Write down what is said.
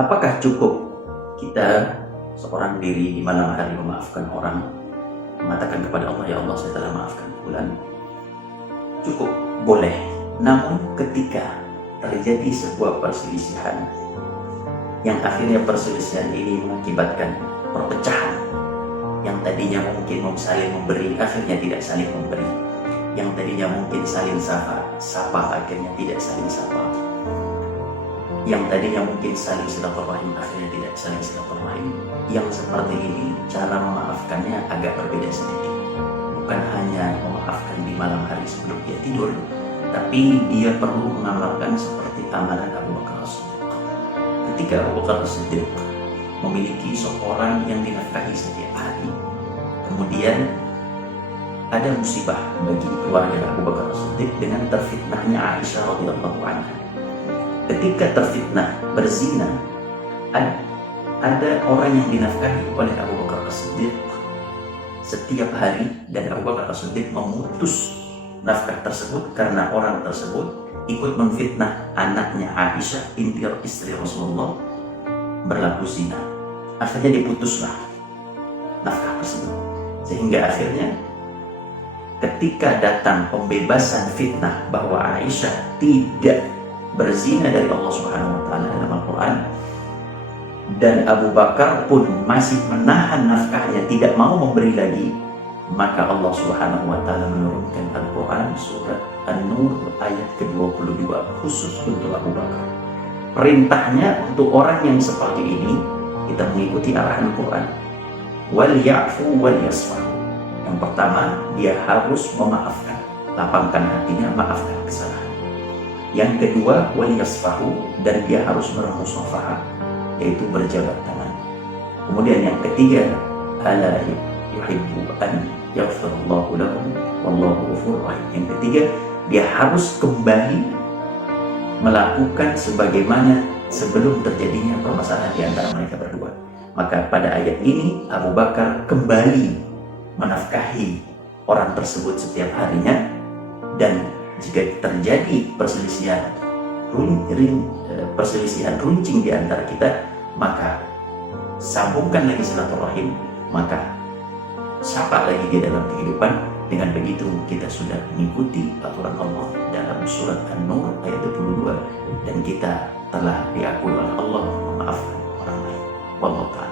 Apakah cukup kita seorang diri di malam hari memaafkan orang, mengatakan kepada Allah, ya Allah saya telah maafkan fulan? Cukup, boleh. Namun ketika terjadi sebuah perselisihan yang akhirnya perselisihan ini mengakibatkan perpecahan, yang tadinya mungkin saling memberi akhirnya tidak saling memberi, yang tadinya mungkin saling sapa akhirnya tidak saling sapa, yang tadinya mungkin saling silaturahim akhirnya tidak saling silaturahim. Yang seperti ini cara memaafkannya agak berbeda sedikit. Bukan hanya memaafkan di malam hari sebelum dia tidur, tapi dia perlu mengamalkan seperti amalan Abu Bakar As-Siddiq. Ketika Abu Bakar As-Siddiq memiliki seorang yang dinafkahi setiap hari, kemudian ada musibah bagi keluarga Abu Bakar As-Siddiq dengan terfitnahnya Aisyah radhiyallahu anha. Ketika terfitnah berzina, ada orang yang dinafkahi oleh Abu Bakar As-Siddiq setiap hari, dan Abu Bakar As-Siddiq memutus nafkah tersebut karena orang tersebut ikut memfitnah anaknya Aisyah, istri Rasulullah, berlaku zina. Akhirnya diputuslah nafkah tersebut, sehingga akhirnya ketika datang pembebasan fitnah bahwa Aisyah tidak berzina dari Allah Subhanahu wa taala dalam Al-Qur'an, dan Abu Bakar pun masih menahan nafkahnya, tidak mau memberi lagi, maka Allah Subhanahu wa taala menurunkan Al-Qur'an surat An-Nur ayat ke-22 khusus untuk Abu Bakar. Perintahnya untuk orang yang seperti ini, kita mengikuti arahan Al-Qur'an. Wal ya'fu wal yasfahu. Yang pertama, dia harus memaafkan, lapangkan hatinya, maafkan kesalahan. Yang kedua, wal yasfahu, dan dia harus bermusafahah, yaitu berjabat tangan. Kemudian yang ketiga, ala yuhibbu an yaghfirallahu lahum wallahu ghafurur rahim. Yang ketiga, dia harus kembali melakukan sebagaimana sebelum terjadinya permasalahan di antara mereka berdua. Maka pada ayat ini Abu Bakar kembali menafkahi orang tersebut setiap harinya, dan jika terjadi perselisihan runcing di antara kita, maka sambungkan lagi silaturahim, maka sapa lagi dia dalam kehidupan. Dengan begitu kita sudah mengikuti aturan Allah dalam surat An-Nur ayat 22, dan kita telah diakui oleh Allah memaafkan orang lain. Wallahu ta'ala.